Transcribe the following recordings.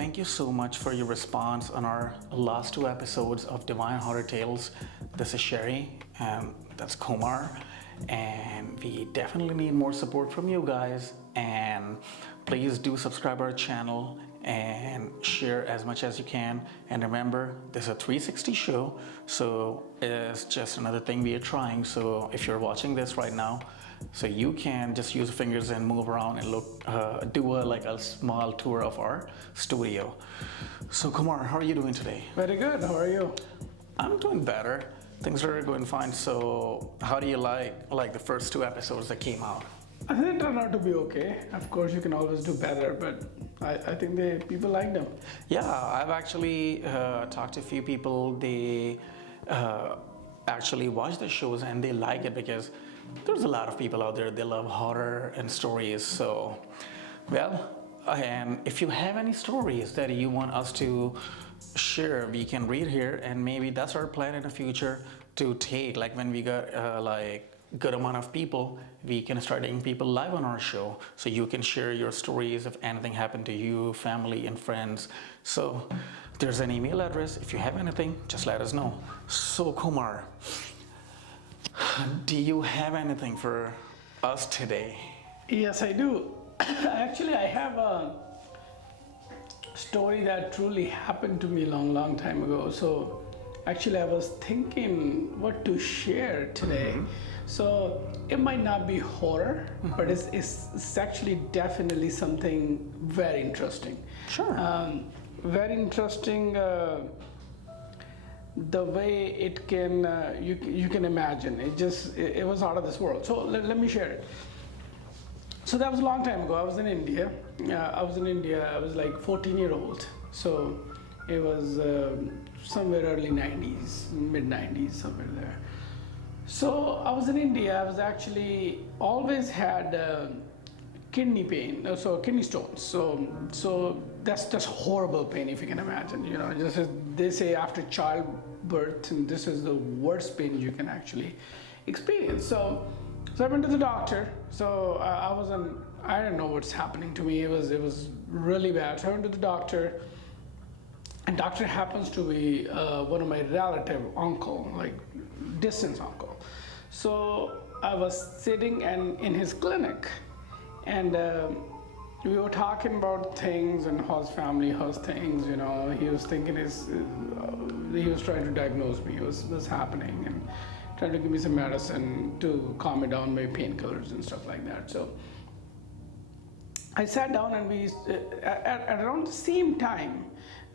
thank you so much for your response on our last two episodes of Divine Horror Tales. This is Sherry, and that's Kumar, and we definitely need more support from you guys. And please do subscribe our channel and share as much as you can. And remember, this is a 360 show, so it's just another thing we are trying. So if you're watching this right now, so you can just use your fingers and move around and do a small tour of our studio. So Kumar, how are you doing today? Very good. How are you? I'm doing better. Things are going fine. So how do you like the first two episodes that came out? I think it turned out to be okay. Of course, you can always do better, but I think people like them. Yeah, I've actually talked to a few people. They actually watch the shows and they like it because there's a lot of people out there, they love horror and stories. So, and if you have any stories that you want us to share, we can read here, and maybe that's our plan in the future to take, like when we got good amount of people, we can start taking people live on our show, so you can share your stories if anything happened to you, family and friends. So there's an email address. If you have anything, just let us know. So Kumar, do you have anything for us today? Yes, I do. Actually, I have a story that truly happened to me a long time ago. So actually, I was thinking what to share today. So it might not be horror, but it's actually definitely something very interesting. Sure. Very interesting. The way it can, you can imagine, it was out of this world. So let me share it. So that was a long time ago. I was in India. I was like 14-year-old. So it was somewhere early 90s, mid 90s, somewhere there. So I was in India. I was actually always had kidney pain, so kidney stones. So that's horrible pain, if you can imagine. You know, just they say after childbirth, and this is the worst pain you can actually experience. So I went to the doctor. So I didn't know what's happening to me. It was really bad. So I went to the doctor, and doctor happens to be one of my relative, uncle, like distant uncle. So I was sitting in his clinic, and we were talking about things and how's family, how's things. You know, he was thinking he was trying to diagnose me. What's happening, and trying to give me some medicine to calm me down, my painkillers and stuff like that. So I sat down, and we at around the same time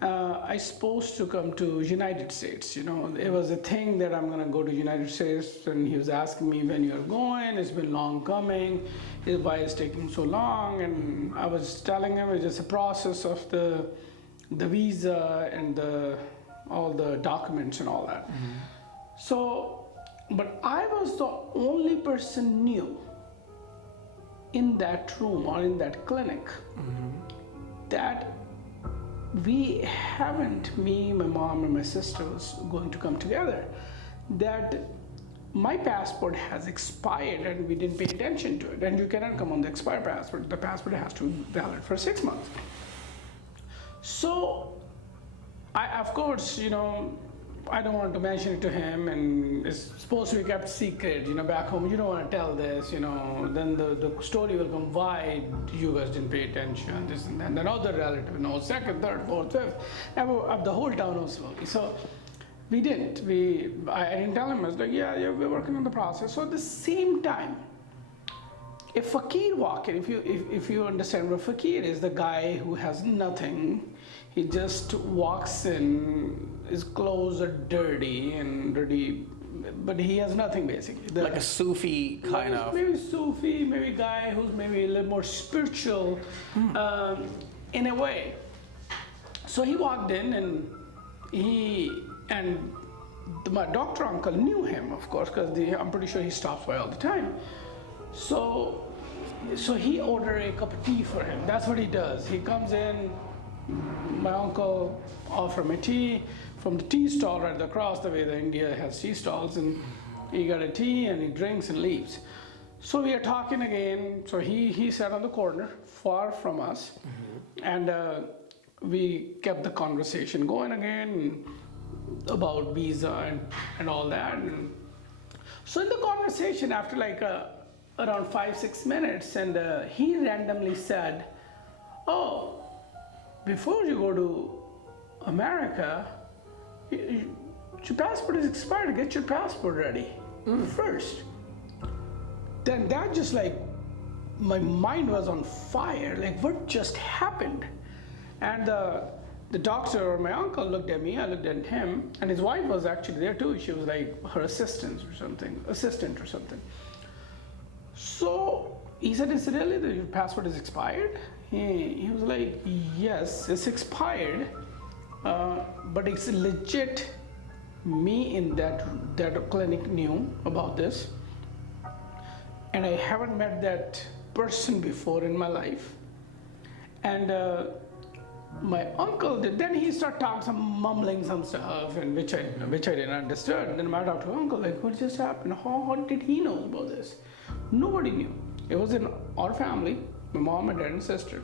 I supposed to come to United States. You know, it was a thing that I'm gonna go to United States, and he was asking me when you're going. It's been long coming. Why is taking so long? And I was telling him it's just a process of the visa and all the documents and all that. So, but I was the only person new in that room or in that clinic that we haven't, me, my mom, and my sister was going to come together, that my passport has expired and we didn't pay attention to it. And you cannot come on the expired passport. The passport has to be valid for 6 months. So of course, you know, I don't want to mention it to him, and it's supposed to be kept secret, you know, back home. You don't want to tell this, you know, then the story will come, why you guys didn't pay attention, this and that. And another relative knows, second, third, fourth, fifth, the whole town knows slowly. So we didn't. I didn't tell him. I was like, yeah, we're working on the process. So at the same time, a fakir walk in, if you understand what fakir is, the guy who has nothing, he just walks in, his clothes are dirty, but he has nothing basically. Like a Sufi kind of. Maybe Sufi, maybe guy who's maybe a little more spiritual in a way. So he walked in, and my doctor uncle knew him, of course, because I'm pretty sure he stops by all the time. So he ordered a cup of tea for him. That's what he does. He comes in, my uncle offered me tea from the tea stall right across the way. The India has tea stalls, and he got a tea and he drinks and leaves. So we are talking again. So he sat on the corner, far from us, and we kept the conversation going again about visa and all that. And so in the conversation, after like around 5-6 minutes, and he randomly said, "Oh, before you go to America, your passport is expired. Get your passport ready first." Then that just like my mind was on fire. Like, what just happened? And the doctor or my uncle looked at me. I looked at him, and his wife was actually there too. She was like her assistant or something. So he said, "Is it really that your passport is expired?" He was like, "Yes, it's expired, but it's legit." Me in that clinic knew about this, and I haven't met that person before in my life. And my uncle did. Then he started talking, mumbling some stuff, and which I didn't understand. And then I talked to my uncle, like, what just happened? How did he know about this? Nobody knew. It was in our family, my mom, my dad, and sister.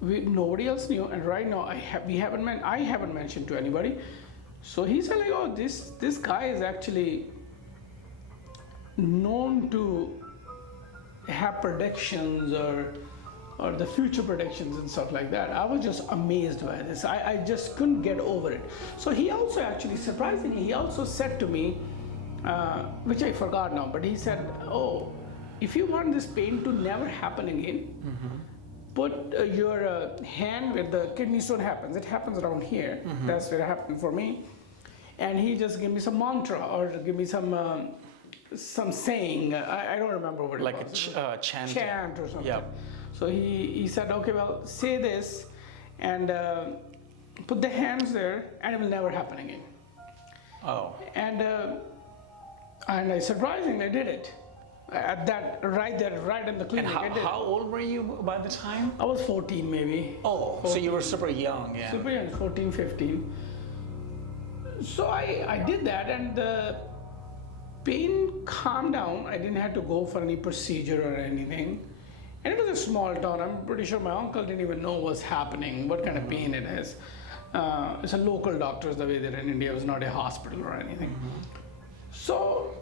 Nobody else knew, and right now I haven't mentioned to anybody. So he said, like, "Oh, this guy is actually known to have predictions or the future predictions and stuff like that." I was just amazed by this. I just couldn't get over it. So he also actually, surprisingly, he also said to me, which I forgot now, but he said, "Oh, if you want this pain to never happen again, put your hand where the kidney stone happens. It happens around here. That's where it happened for me." And he just gave me some mantra or give me some saying. I don't remember what it Like was. a chant. Chant or something. Yeah. So he said, "Okay, well, say this and put the hands there, and it will never happen again." Oh. And I surprisingly did it. At that, right there, right in the And clinic, I did. how old were you by the time? I was 14 maybe. Oh, so you were super young, yeah. Super young, 14, 15. So I did that, and the pain calmed down. I didn't have to go for any procedure or anything. And it was a small town. I'm pretty sure my uncle didn't even know what's happening, what kind of pain it is. It's a local doctor, the way they're in India. It was not a hospital or anything. So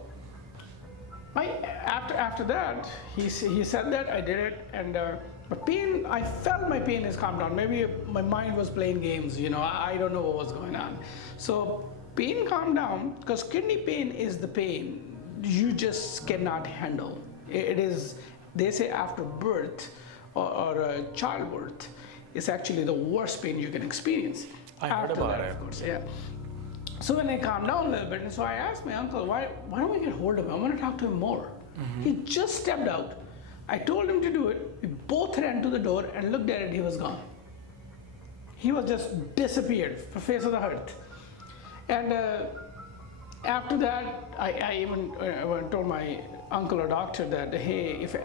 after that, he said that I did it, and I felt my pain has calmed down. Maybe my mind was playing games, I don't know what was going on. So pain calmed down, because kidney pain is the pain you just cannot handle. It is, they say after birth or childbirth, it's actually the worst pain you can experience. I heard After about that, it. of course, yeah. So when I calmed down a little bit, and so I asked my uncle, why don't we get hold of him? I want to talk to him more. He just stepped out. I told him to do it. We both ran to the door and looked at it. He was gone. He was just disappeared from the face of the earth. And after that, I even told my uncle or doctor that, hey, if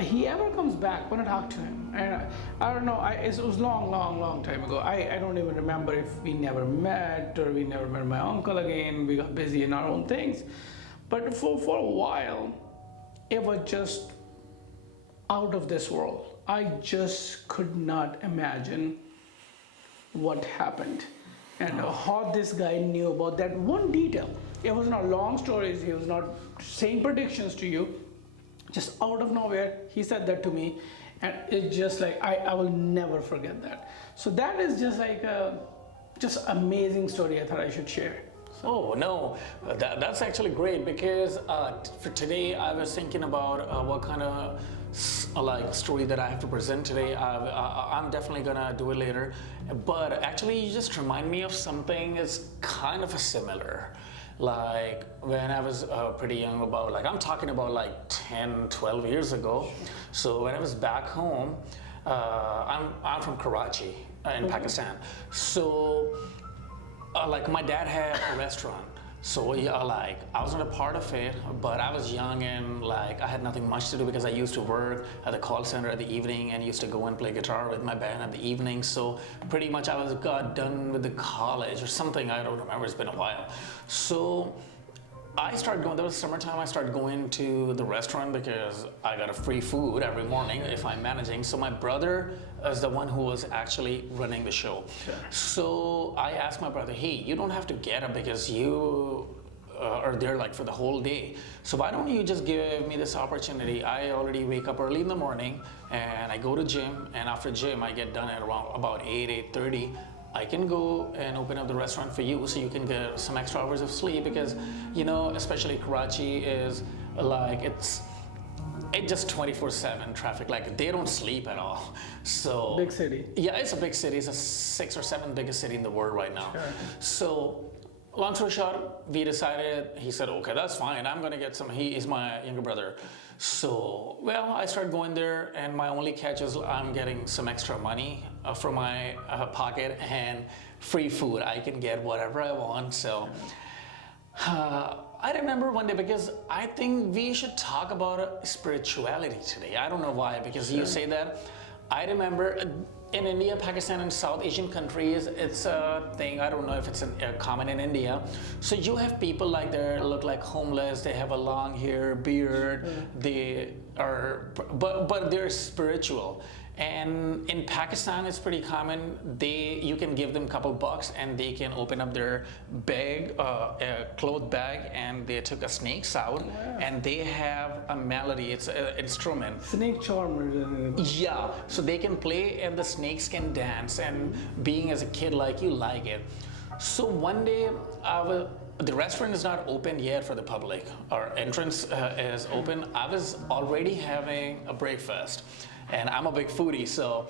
he ever comes back, I want to talk to him. And I don't know, it was long time ago. I don't even remember if we never met or we never met my uncle again. We got busy in our own things. But for a while, it was just out of this world. I just could not imagine what happened and how this guy knew about that one detail. It was not long stories. He was not saying predictions to you. Just out of nowhere, he said that to me, and it's just like I will never forget that. So that is just like a just amazing story. I thought I should share. Oh no, that's actually great, because for today I was thinking about what kind of like story that I have to present today. I'm definitely gonna do it later, but actually you just remind me of something is kind of a similar. Like when I was pretty young, about like I'm talking about like 10, 12 years ago. So when I was back home, I'm from Karachi in Pakistan. So like my dad had a restaurant, so yeah, like I wasn't a part of it, but I was young and like I had nothing much to do, because I used to work at the call center at the evening and used to go and play guitar with my band at the evening. So pretty much I was got done with the college or something, I don't remember, it's been a while. So I started going, that was summertime, I started going to the restaurant because I got a free food every morning if I'm managing. So my brother is the one who was actually running the show. Sure. So I asked my brother, hey, you don't have to get up because you are there like for the whole day. So why don't you just give me this opportunity? I already wake up early in the morning and I go to gym, and after gym I get done at around about 8:30. I can go and open up the restaurant for you so you can get some extra hours of sleep, because especially Karachi is like it's just 24/7 traffic, like they don't sleep at all. So Big city. yeah, it's a big city. It's a 6th or 7th biggest city in the world right now. Sure. So long story short, we decided, he said, okay, that's fine, I'm gonna get some. He is my younger brother. So, well, I started going there, and my only catch is I'm getting some extra money from my pocket and free food. I can get whatever I want. So, I remember one day, because I think we should talk about spirituality today. I don't know why, because you say that. I remember in India, Pakistan, and South Asian countries, it's a thing. I don't know if it's common in India. So you have people like they look like homeless. They have a long hair, beard. They are, but they're spiritual. And in Pakistan, it's pretty common. You can give them a couple bucks, and they can open up their bag, cloth bag, and they took a snakes out, and they have a melody. It's an instrument. Snake charmers. Yeah, so they can play and the snakes can dance, and being as a kid like you like it. So one day, the restaurant is not open yet for the public. Our entrance is open. I was already having a breakfast, and I'm a big foodie, so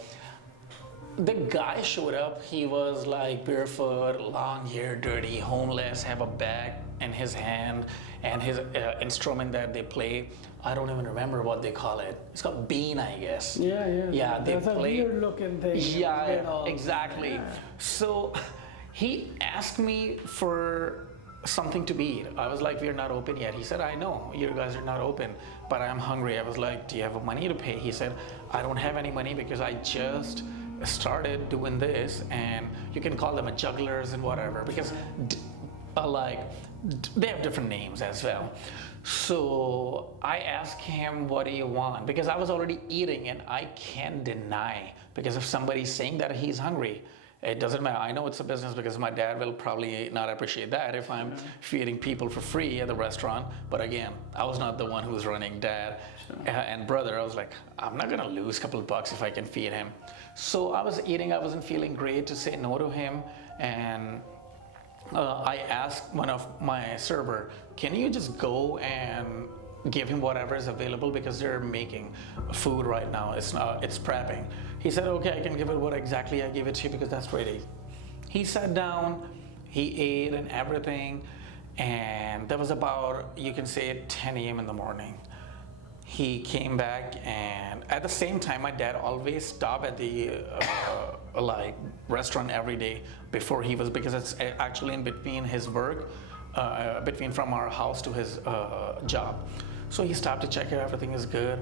the guy showed up. He was like barefoot, long hair, dirty, homeless, have a bag in his hand, and his instrument that they play, I don't even remember what they call it. It's called bean, I guess. Yeah. Yeah, they That's play. a weird looking thing. Yeah, exactly. So he asked me for something to eat. I was like, we're not open yet. He said, I know, you guys are not open, but I'm hungry. I was like, do you have money to pay? He said, I don't have any money because I just started doing this, and you can call them a jugglers and whatever, because they have different names as well. So I asked him, what do you want? Because I was already eating, and I can't deny, because if somebody's saying that he's hungry, it doesn't matter. I know it's a business, because my dad will probably not appreciate that if I'm feeding people for free at the restaurant. But again, I was not the one who was running. Dad and brother, I was like, I'm not gonna lose a couple of bucks if I can feed him. So I was eating. I wasn't feeling great to say no to him, and I asked one of my server, can you just go and give him whatever is available, because they're making food right now. It's prepping. He said, okay, I can give it what exactly I gave it to you, because that's ready. He sat down, he ate and everything, and that was about, you can say, 10 a.m. in the morning. He came back, and at the same time, my dad always stopped at the restaurant every day before he was, because it's actually in between his work, between from our house to his job. So he stopped to check if everything is good.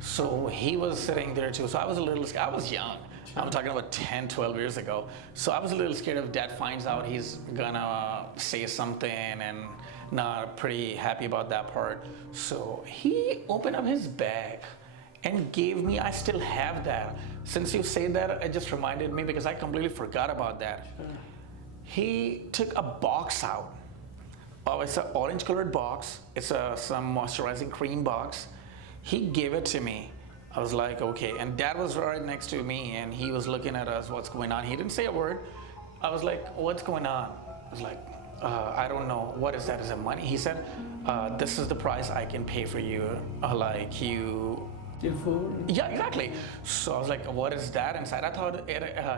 So he was sitting there too. So I was I was young. I'm talking about 10, 12 years ago. So I was a little scared if dad finds out, he's gonna say something and not pretty happy about that part. So he opened up his bag and gave me, I still have that. Since you say that, it just reminded me, because I completely forgot about that. He took a box out. Oh, it's an orange colored box. It's some moisturizing cream box. He gave it to me. I was like, okay. And dad was right next to me, and he was looking at us, what's going on? He didn't say a word. I was like, what's going on? I was like, I don't know. What is that? Is it money? He said, this is the price I can pay for you. Your food? Yeah, exactly. So I was like, what is that inside? I thought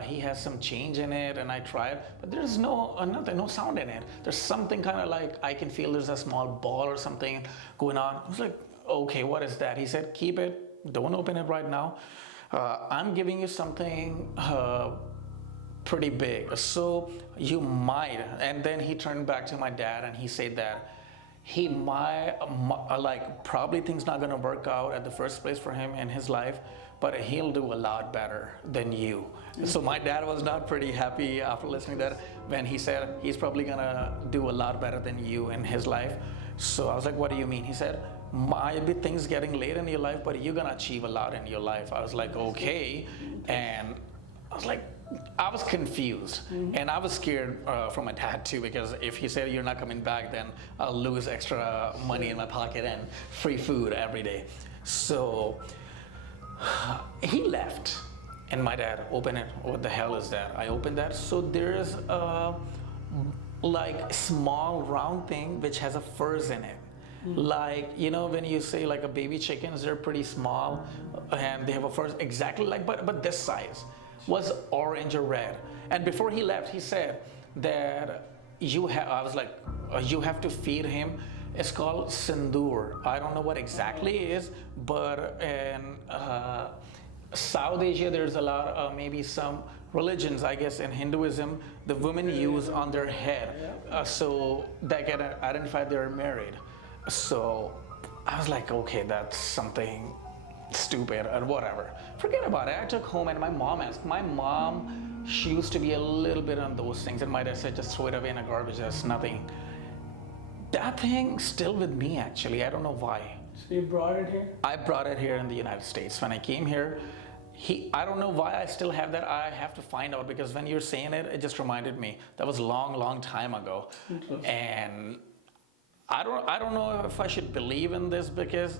he has some change in it, and I tried, but there's nothing, no sound in it. There's something kind of like, I can feel there's a small ball or something going on. I was like, okay, what is that? He said, keep it, don't open it right now. I'm giving you something pretty big, so you might. And then he turned back to my dad, and he said that he might, probably things not gonna work out at the first place for him in his life, but he'll do a lot better than you. So my dad was not pretty happy after listening to that, when he said he's probably gonna do a lot better than you in his life. So I was like, what do you mean? He said, might be things getting late in your life, but you're gonna achieve a lot in your life. I was like, okay. And I was like, I was confused, and I was scared for my dad too, because if he said you're not coming back, then I'll lose extra money in my pocket and free food every day. So he left, and my dad opened it. What the hell is that? I opened that. So there's a like small round thing which has a furs in it. Like, you know, when you say like a baby chickens, they're pretty small and they have a furs exactly like, but this size was orange or red. And before he left, he said that I was like, you have to feed him. It's called sindoor. I don't know what exactly it is, but in South Asia, there's a lot, maybe some religions, I guess in Hinduism, the women use on their head so they can identify they're married. So I was like, okay, that's something stupid or whatever. Forget about it. I took home and my mom asked. My mom, she used to be a little bit on those things, and my dad said, just throw it away in a garbage, that's nothing. That thing still with me actually, I don't know why. So you brought it here? I brought it here in the United States. When I came here, I don't know why I still have that. I have to find out, because when you're saying it, it just reminded me. That was long time ago. And I don't know if I should believe in this, because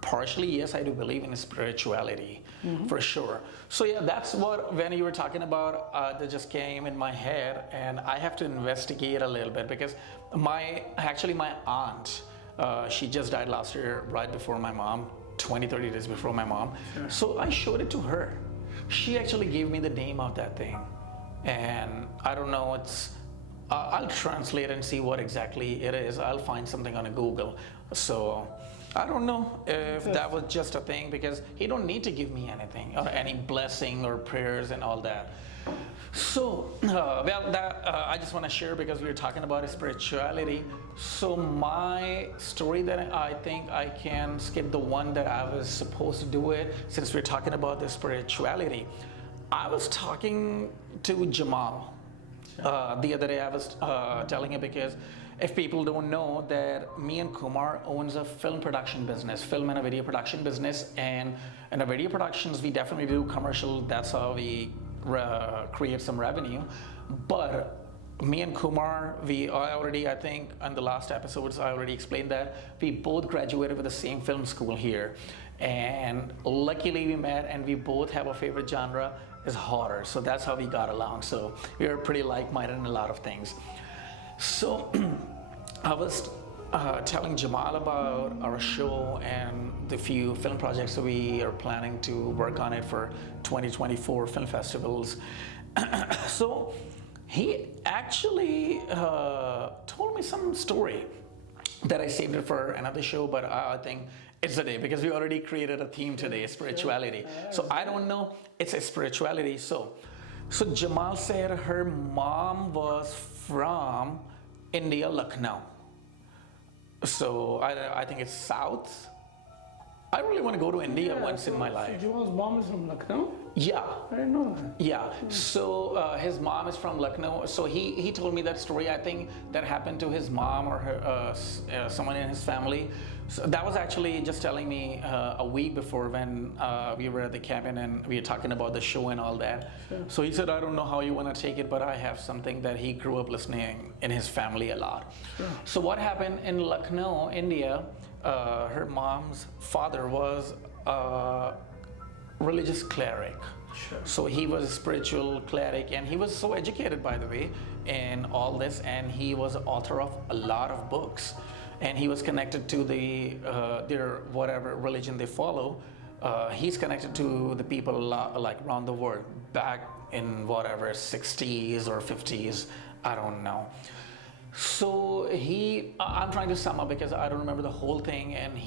partially, yes, I do believe in spirituality, for sure. So yeah, that's what, when you were talking about, that just came in my head, and I have to investigate a little bit, because my aunt, she just died last year, right before my mom, 20-30 days before my mom. Sure. So I showed it to her. She actually gave me the name of that thing, and I don't know, it's I'll translate and see what exactly it is. I'll find something on a Google. So I don't know if that was just a thing, because he don't need to give me anything or any blessing or prayers and all that. So, I just want to share, because we were talking about spirituality. So my story that I think I can skip the one that I was supposed to do it, since we're talking about the spirituality. I was talking to Jamal the other day. I was telling him, because if people don't know, that me and Kumar owns a film production business, film and a video production business. And in the video productions, we definitely do commercial. That's how we create some revenue. But me and Kumar, I think in the last episodes, I already explained that we both graduated with the same film school here. And luckily we met, and we both have a favorite genre is horror. So that's how we got along. So we are pretty like-minded in a lot of things. So I was telling Jamal about our show and the few film projects that we are planning to work on it for 2024 film festivals. So he actually told me some story that I saved it for another show, but I think it's a day, because we already created a theme today, spirituality. So I don't know, it's a spirituality. So Jamal said her mom was from India, Lucknow. So I think it's south. I really want to go to India once in my life. So Jamal's mom is from Lucknow? Yeah. I didn't know that. Yeah. So his mom is from Lucknow. So he told me that story. I think that happened to his mom or her someone in his family. So that was actually just telling me a week before, when we were at the cabin and we were talking about the show and all that. Sure. So he said, I don't know how you want to take it, but I have something that he grew up listening in his family a lot. Sure. So what happened in Lucknow, India, her mom's father was a religious cleric. Sure. So he was a spiritual cleric, and he was so educated, by the way, in all this, and he was author of a lot of books. And he was connected to their whatever religion they follow. He's connected to the people a lot, like around the world, back in whatever 60s or 50s, I don't know. So I'm trying to sum up, because I don't remember the whole thing, and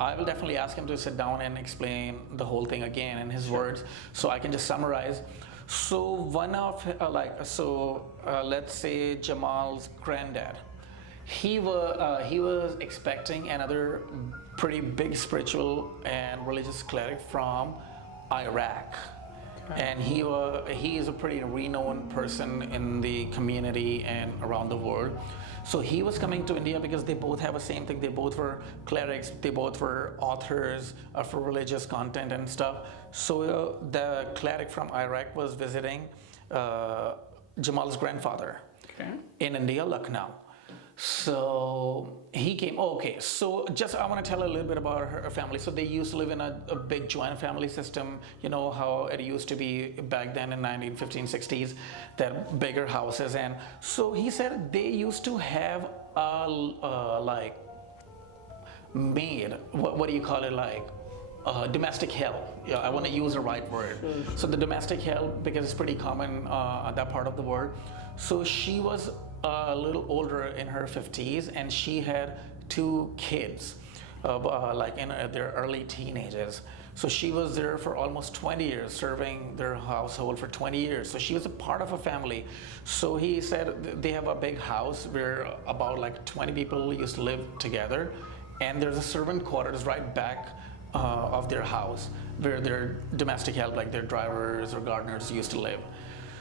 I will definitely ask him to sit down and explain the whole thing again in his words, so I can just summarize. So let's say Jamal's granddad, he was expecting another pretty big spiritual and religious cleric from Iraq. and he is a pretty renowned person in the community and around the world. So he was coming to India because they both have the same thing. They both were clerics. They both were authors for religious content and stuff. So the cleric from Iraq was visiting Jamal's grandfather in India, Lucknow. So he came. Oh, okay, so just I want to tell a little bit about her family. So they used to live in a big joint family system. You know how it used to be back then in 1950s, 60s, that bigger houses. And so he said they used to have like maid. What do you call it? Like domestic help. Yeah, I want to use the right word. So the domestic help, because it's pretty common that part of the world. So she was a little older, in her 50s, and she had 2 kids, like in their early teenagers. So she was there for almost 20 years, serving their household for 20 years. So she was a part of a family. So he said they have a big house where about like 20 people used to live together, and there's a servant quarters right back of their house where their domestic help, like their drivers or gardeners, used to live.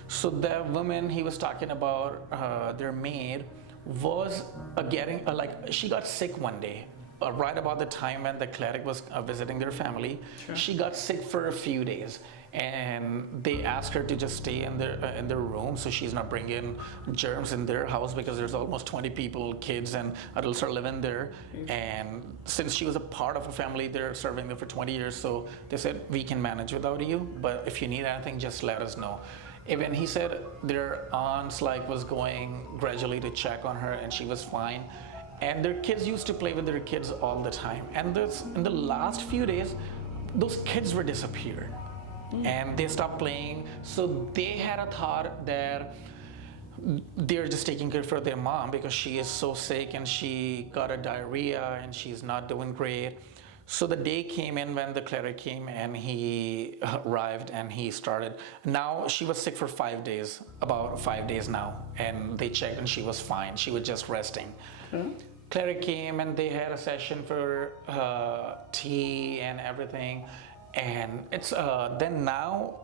So the woman he was talking about, their maid, was she got sick one day, right about the time when the cleric was visiting their family. Sure. She got sick for a few days, and they asked her to just stay in their room so she's not bringing germs in their house, because there's almost 20 people, kids and adults are living there. And since she was a part of a family, they're serving them for 20 years, so they said, we can manage without you, but if you need anything, just let us know. Even he said their aunts was going gradually to check on her, and she was fine. And their kids used to play with their kids all the time. And in the last few days, those kids were disappeared, and they stopped playing. So they had a thought that they're just taking care for their mom because she is so sick and she got a diarrhea and she's not doing great. So the day came in when the cleric came, and he arrived and he started. Now she was sick for 5 days, about 5 days now, and they checked and she was fine. She was just resting. Cleric came and they had a session for tea and everything, and it's then now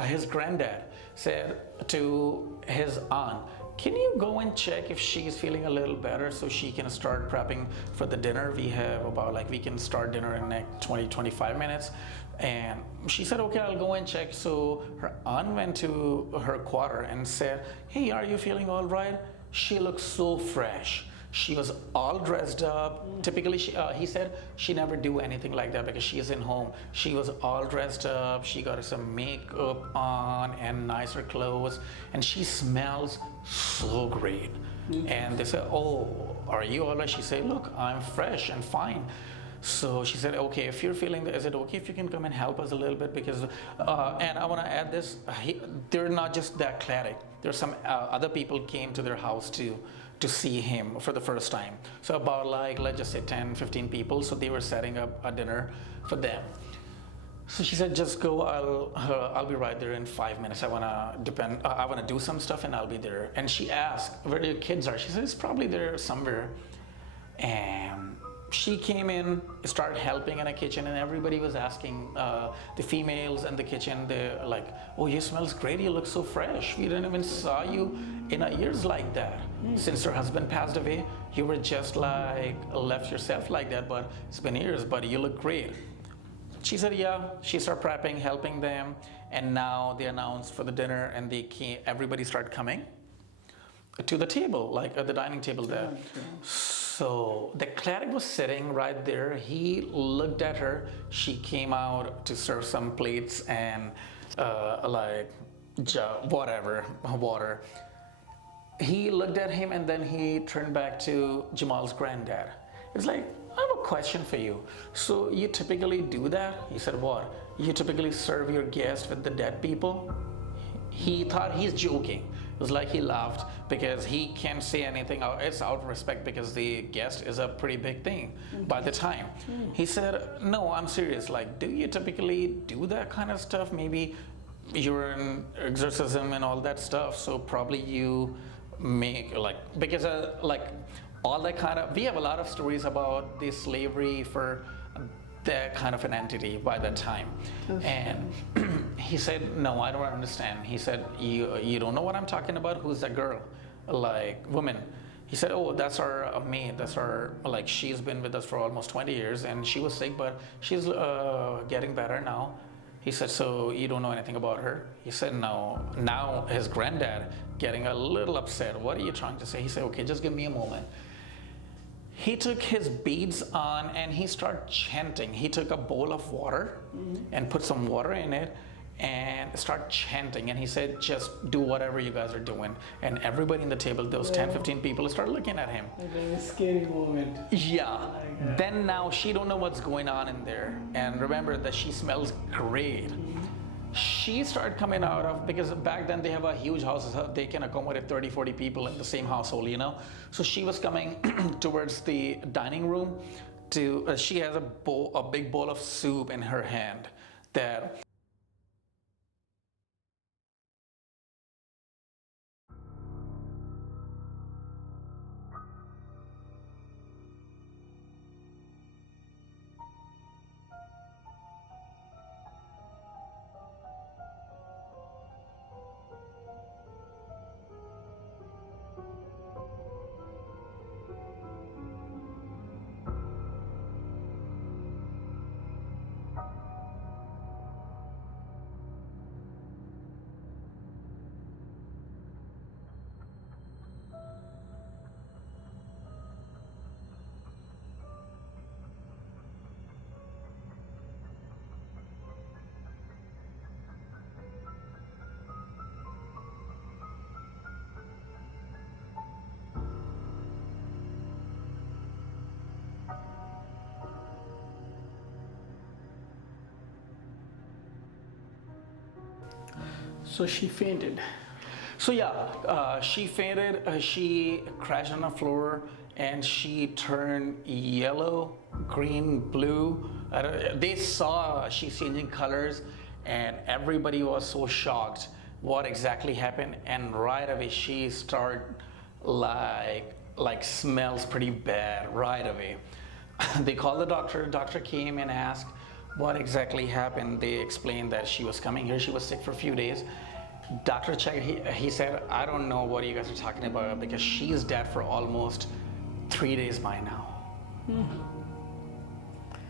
his granddad said to his aunt, can you go and check if she's feeling a little better so she can start prepping for the dinner? We have about we can start dinner in like 20-25 minutes. And she said, okay, I'll go and check. So her aunt went to her quarter and said, hey, are you feeling all right? She looks so fresh. She was all dressed up. Typically, he said she never do anything like that because she is in home. She was all dressed up. She got some makeup on and nicer clothes, and she smells so great. And they said, oh, are you all right? She said, look, I'm fresh and fine. So she said, okay, if you're feeling, is it okay if you can come and help us a little bit? Because, and I want to add this, they're not just that cleric. There's some other people came to their house to see him for the first time. So about let's just say 10, 15 people. So they were setting up a dinner for them. So she said, just go, I'll be right there in 5 minutes. I want to do some stuff and I'll be there. And she asked, where your kids are? She said, it's probably there somewhere. And she came in, started helping in a kitchen, and everybody was asking the females in the kitchen, they're like, oh, you smells great, you look so fresh. We didn't even saw you in years like that. Since her husband passed away, you were just left yourself like that, but it's been years, but you look great. She said, yeah. She started prepping, helping them, and now they announced for the dinner, and everybody started coming to the table, at the dining table there. So the cleric was sitting right there. He looked at her. She came out to serve some plates and water. He looked at him, and then he turned back to Jamal's granddad. It's like, I have a question for you. So you typically do that? He said, what? You typically serve your guests with the dead people? He thought he's joking. It was like he laughed because he can't say anything. It's out of respect because the guest is a pretty big thing by the time. He said, no, I'm serious. Do you typically do that kind of stuff? Maybe you're in exorcism and all that stuff, so probably you make because all that kind of, we have a lot of stories about the slavery for that kind of an entity by that time. And he said, no, I don't understand. He said, you don't know what I'm talking about? Who's that girl? Like, woman. He said, oh, that's our maid. That's our, like, she's been with us for almost 20 years and she was sick, but she's getting better now. He said, so you don't know anything about her? He said, no. Now his granddad getting a little upset. What are you trying to say? He said, okay, just give me a moment. He took his beads on and he started chanting. He took a bowl of water and put some water in it and start chanting. And he said, just do whatever you guys are doing. And everybody in the table, those 10, 15 people, started looking at him. Like a scary moment. Yeah. Then now she don't know what's going on in there. And remember that she smells great. She started coming out of, because back then they have a huge house, they can accommodate 30, 40 people in the same household, you know. So she was coming towards the dining room to, she has a big bowl of soup in her hand that So she fainted. So yeah, she fainted, she crashed on the floor and she turned yellow, green, blue. They saw she's changing colors and everybody was so shocked what exactly happened. And right away she started like smells pretty bad right away. They called the doctor came and asked what exactly happened. They explained that she was coming here, she was sick for a few days. Doctor checked, he said, I don't know what you guys are talking about because she's dead for almost 3 days by now.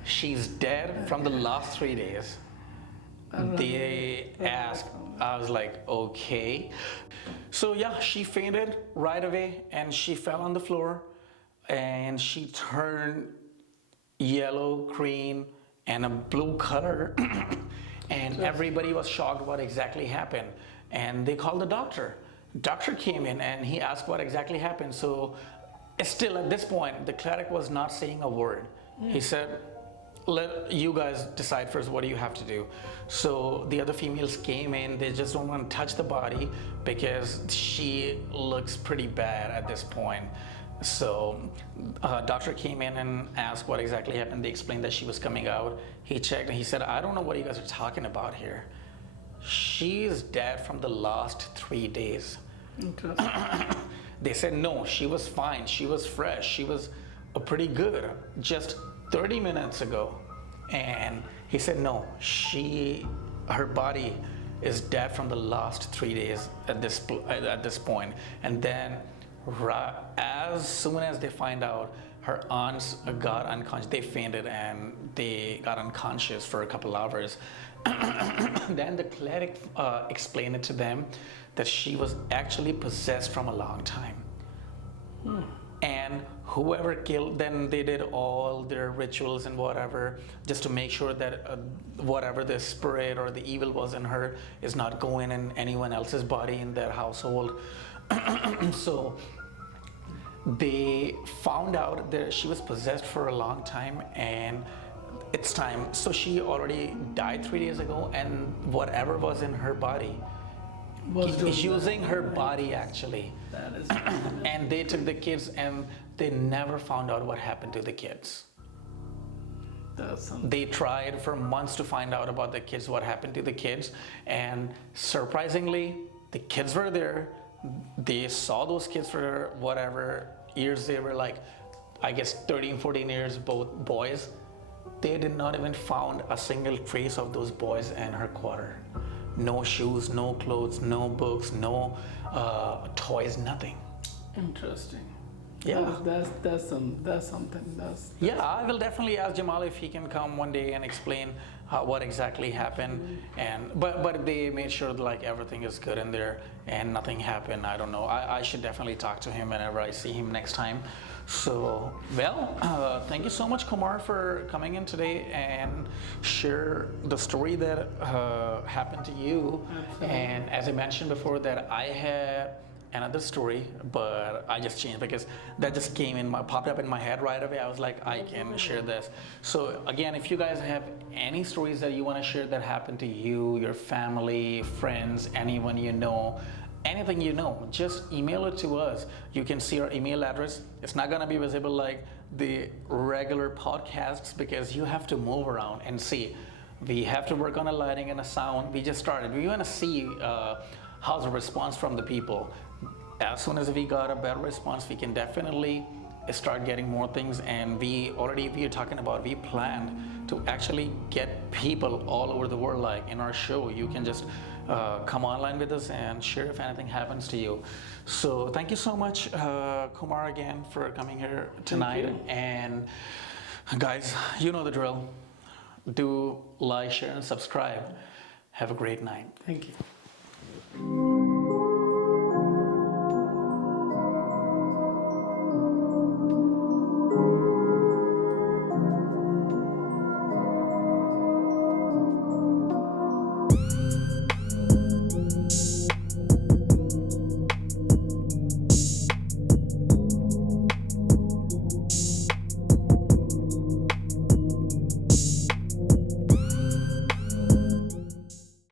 She's dead from the last 3 days. They asked, I was like, okay. So yeah, she fainted right away and she fell on the floor and she turned yellow, green, and a blue color. And everybody was shocked what exactly happened. And they called the doctor. Doctor came in and he asked what exactly happened. So still at this point, the cleric was not saying a word. He said, let you guys decide first, what do you have to do? So the other females came in, they just don't want to touch the body because she looks pretty bad at this point. So doctor came in and asked what exactly happened. They explained that she was coming out. He checked and he said, I don't know what you guys are talking about here. She's dead from the last 3 days. They said, no, she was fine. She was fresh. She was pretty good just 30 minutes ago. And he said, no, her body is dead from the last 3 days at this point. And then as soon as they find out, her aunts got unconscious. They fainted and they got unconscious for a couple hours. Then the cleric explained it to them that she was actually possessed from a long time. And whoever killed, then they did all their rituals and whatever, just to make sure that whatever the spirit or the evil was in her is not going in anyone else's body in their household. So they found out that she was possessed for a long time and it's time. So she already died 3 days ago and whatever was in her body was using her body actually. That is and they took the kids and they never found out what happened to the kids. They tried for months to find out about the kids, what happened to the kids, and surprisingly the kids were there. They saw those kids for whatever years they were, like I guess 13, 14 years, both boys. they did not even found a single trace of those boys in her quarter. No shoes, no clothes, no books, no toys, nothing. Interesting. Yeah. That's something. Yeah, I will definitely ask Jamal if he can come one day and explain what exactly happened. And but they made sure that like everything is good in there and nothing happened. I don't know. I should definitely talk to him whenever I see him next time. So well, thank you so much, Kumar, for coming in today and share the story that happened to you. Absolutely. And as I mentioned before, that I had another story, but I just changed because that just popped up in my head right away. I was like, I can share this. So again, if you guys have any stories that you want to share that happened to you, your family, friends, anyone you know, anything you know, just email it to us. You can see our email address. It's not gonna be visible like the regular podcasts because you have to move around and see. We have to work on a lighting and a sound. We just started. We want to see how's the response from the people. As soon as we got a better response, we can definitely start getting more things. And we are talking about, we planned to actually get people all over the world, like in our show. You can just come online with us and share if anything happens to you. So thank you so much, Kumar, again for coming here tonight. And guys, you know the drill. Do like, share, and subscribe. Have a great night. Thank you.